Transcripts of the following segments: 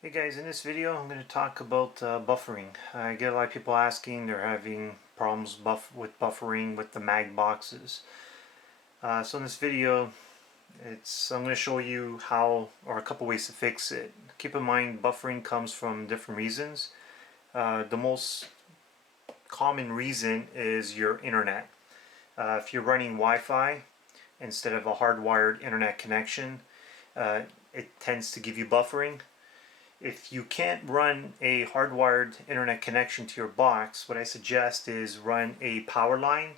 Hey guys, in this video I'm going to talk about buffering. I get a lot of people asking they're having problems with buffering with the mag boxes. So in this video I'm going to show you how, or a couple ways to fix it. Keep in mind buffering comes from different reasons. The most common reason is your internet. If you're running Wi-Fi instead of a hardwired internet connection, it tends to give you buffering. If you can't run a hardwired internet connection to your box, what I suggest is run a power line.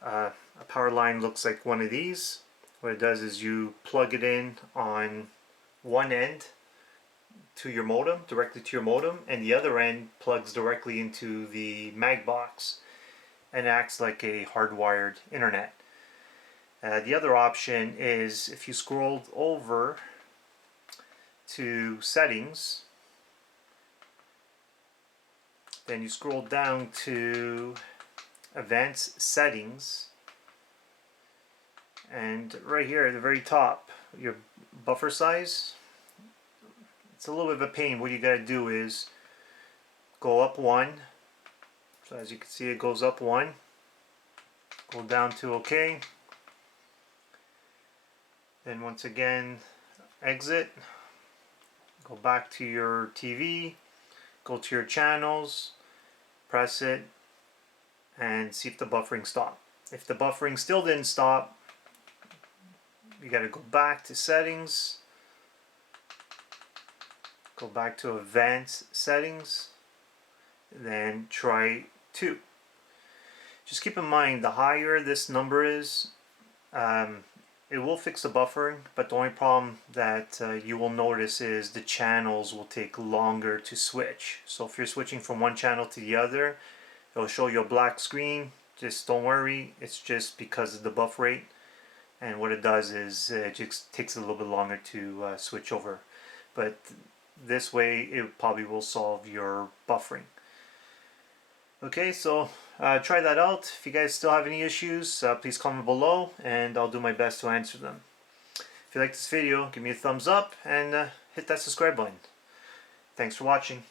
A power line looks like one of these. What it does is you plug it in on one end to your modem, directly to your modem, and the other end plugs directly into the mag box and acts like a hardwired internet. The other option is if you scroll over to settings, then you scroll down to advanced settings, and right here at the very top, your buffer size. It's a little bit of a pain. What you got to do is go up one. So as you can see, it goes up one. Go down to OK. Then once again, exit. Go back to your TV. Go to your channels. Press it and see if the buffering stopped. If the buffering still didn't stop, you got to go back to settings, go back to advanced settings, then try 2. Just keep in mind, the higher this number is, it will fix the buffering, but the only problem that you will notice is the channels will take longer to switch. So if you're switching from one channel to the other, it'll show you a black screen. Just don't worry, it's just because of the buff rate, and what it does is it just takes a little bit longer to switch over. But this way it probably will solve your buffering. Okay, so try that out. If you guys still have any issues, please comment below and I'll do my best to answer them. If you like this video, give me a thumbs up and hit that subscribe button. Thanks for watching.